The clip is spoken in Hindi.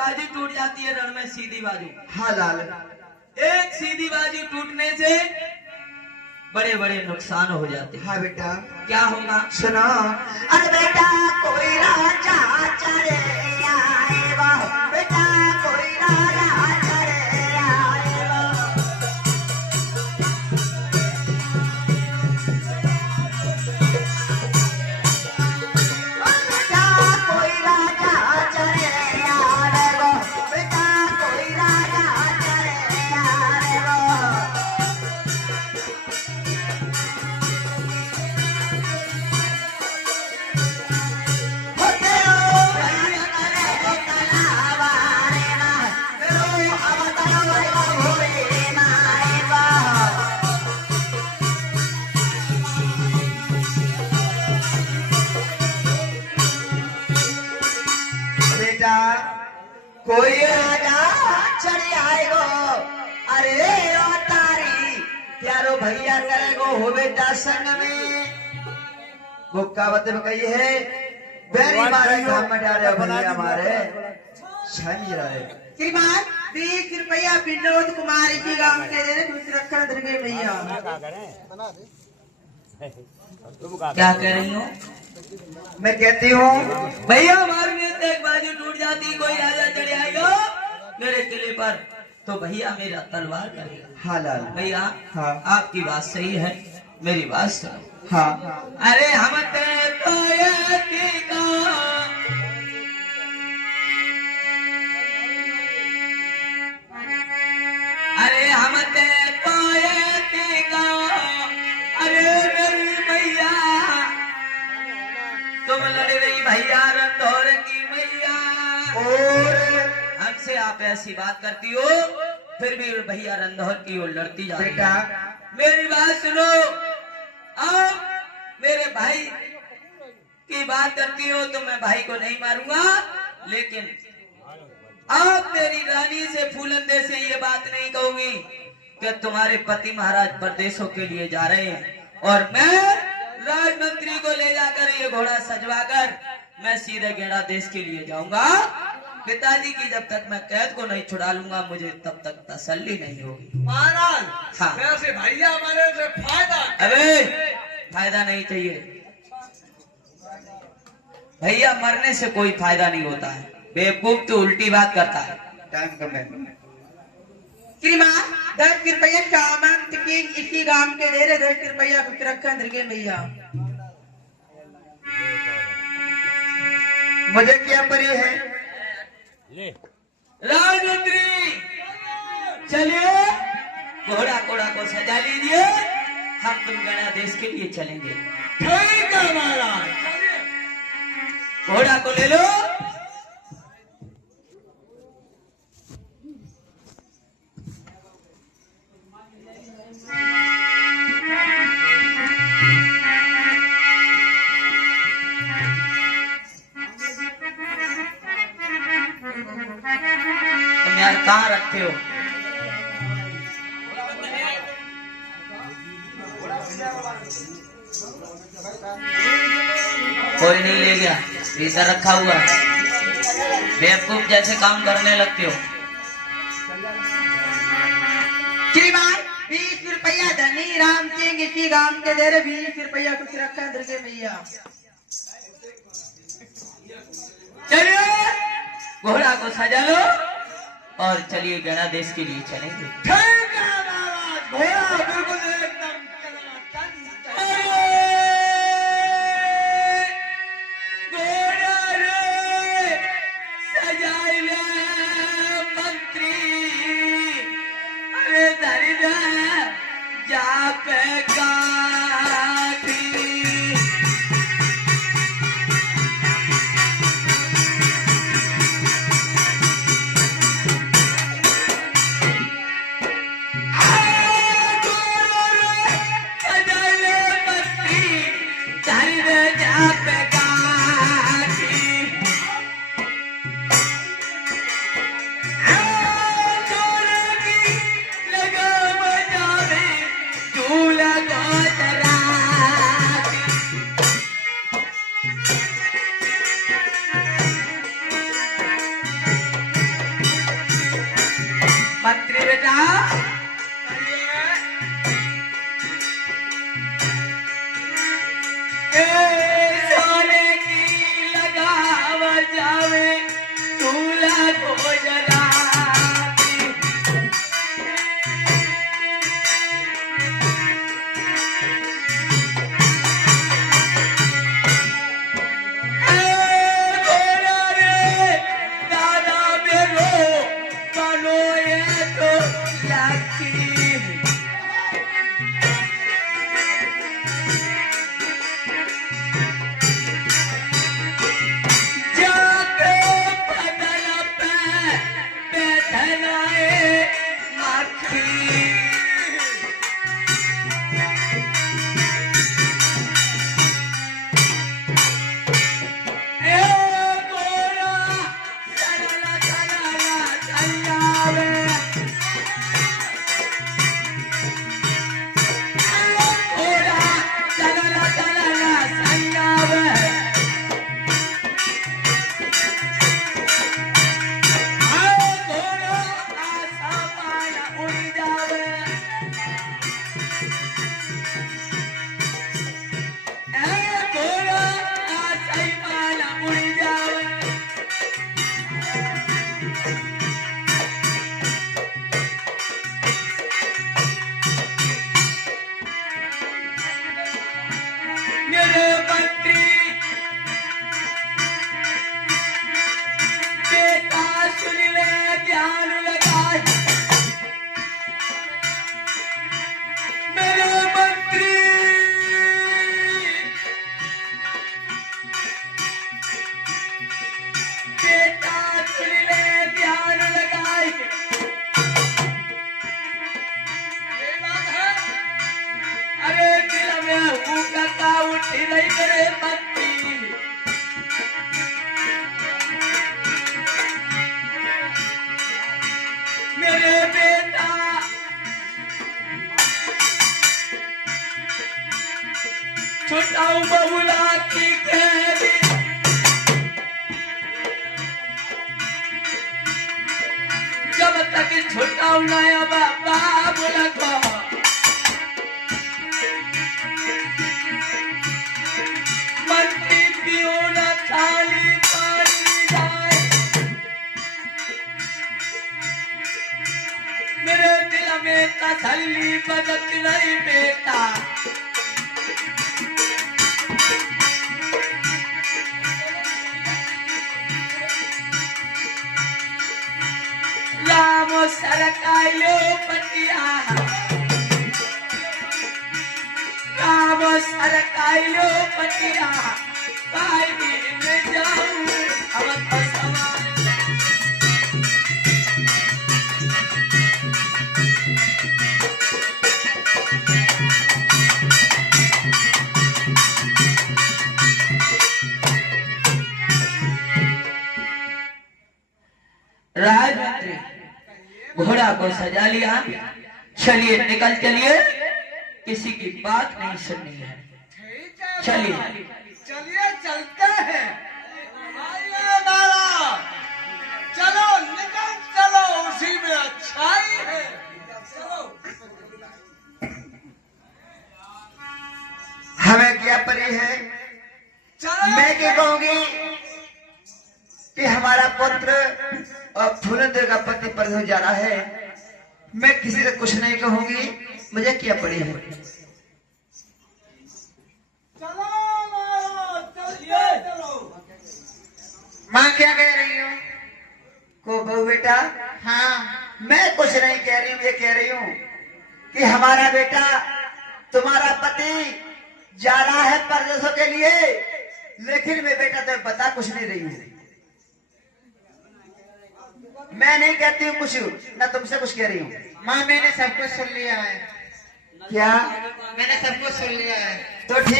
बाजू टूट जाती है रण में, सीधी बाजू। हाँ लाल। एक सीधी बाजू टूटने से बड़े बड़े नुकसान हो जाते हैं। हाँ बेटा। क्या होगा सुनो। अरे बेटा कोई राजा चढ़े आएगा, बेटा कोई राजा चढ़े आएगा। बेटा कोई राजा चढ़े आएगा, बेटा कोई राजा चढ़े आएगा। बेटा कोई राजा चढ़ी आएगो, अरे ओ तारी प्यारो भैया करेगो हो बेटा संग में। बुक्कावत में कही है बेरी मारे काम में डाले भैया मारे छन रहे। श्रीमान 20 रुपया विनोद कुमार की गांव के दे दूसरा दुर्गे भैया। क्या कह रही हो? मैं कहती हूँ भैया मारने से एक बाजू टूट जाती, कोई राजा चढ़े आएगा मेरे किले पर तो भैया मेरा तलवार करेगा। हाँ लाल। भैया हाँ। आपकी बात सही है, मेरी बात सुनो। हाँ। अरे हम तो ये का अरे हम तो ये का अरे मेरी भैया तुम लड़ रही भैया रंधौर की मैया, और हमसे आप ऐसी बात करती हो फिर भी भैया रंधौर की ओर लड़ती जा रही बेटा है। मेरी बात सुनो, आप मेरे भाई की बात करती हो तो मैं भाई को नहीं मारूंगा, लेकिन आप मेरी रानी से फूलंदे से ये बात नहीं कहूंगी कि तुम्हारे पति महाराज परदेशों के लिए जा रहे हैं और मैं राजमंत्री को ले जाकर ये घोड़ा सजवाकर मैं सीधे गेड़ा देश के लिए जाऊंगा। पिताजी की जब तक मैं कैद को नहीं छुड़ा लूंगा मुझे तब तक तसल्ली नहीं होगी। महाराज हाँ। वैसे भैया हमारे से फायदा अबे फायदा नहीं चाहिए, भैया मरने से कोई फायदा नहीं होता है, बेवकूफ तो उल्टी बात करता है। टाइम कम है। श्रीमान 10 रुपया सामंत की इसी गांव के दे रहे 10 रुपया कुछ रखा दुर्गे भैया। मुझे क्या परी है राजमंत्री चलिए घोड़ा कोड़ा को सजा लीजिए, हम तुम गणा देश के लिए चलेंगे। ठीक है महाराज। घोड़ा को ले लो। तुम यार कहाँ रखते हो? कोई नहीं ले गया, इधर रखा हुआ। बेवकूफ जैसे काम करने लगते हो। श्रीमान 20 रुपया धनी राम सिंह इसी गांव के दे रहे 20 रुपया कुछ रखा दुर्गे भैया। चलिए घोड़ा को सजा लो और चलिए गणा देश के लिए चलेंगे। ठीक है महाराज। घोड़ा बिल्कुल एकदम चलना घोड़ा रे सजाई ले मंत्री, अरे धरी जा पे गाड़ी। घोड़ा बैठी रही मेरे मन की। मेरे बेटा छुटाऊ बबुला की कहरी, जब तक छुटाऊ नया बाबा बोला को मंत्री पियो न खाली पानी जाए। मेरे दिल में तसल्ली बदत नहीं बेटा। राम सरकायो पटिया, राम सरकायो पटिया, भाई भी जाऊं अब तो सवाल। राजमंत्री घोड़ा को सजा लिया, चलिए निकल चलिए, किसी की बात नहीं सुननी है। ठीक है चलिए। बाबा, चलिए चलते हैं। आइए बाबा, चलो निकल चलो, उसी में अच्छाई है। चलो। हमें क्या परी है? चलो मैं क्या कहूंगी कि हमारा पुत्र और फूलदेव का पति परदेश जा रहा है। मैं किसी से कुछ नहीं कहूंगी, मुझे क्या पड़ी है। चलो बाबा, चलिए चलो। माँ क्या कह रही हूँ? को बहू बेटा, हाँ मैं कुछ नहीं कह रही हूँ, ये कह रही हूँ कि हमारा बेटा तुम्हारा पति जा रहा है परदेशों के लिए, लेकिन मैं बेटा तुम्हें बता कुछ नहीं रही हूँ। मैं नहीं कहती हूँ कुछ, ना तुमसे कुछ कह रही हूँ। माँ मैंने सब कुछ सुन लिया है, क्या? मैंने सब कुछ सुन लिया है। तो ठीक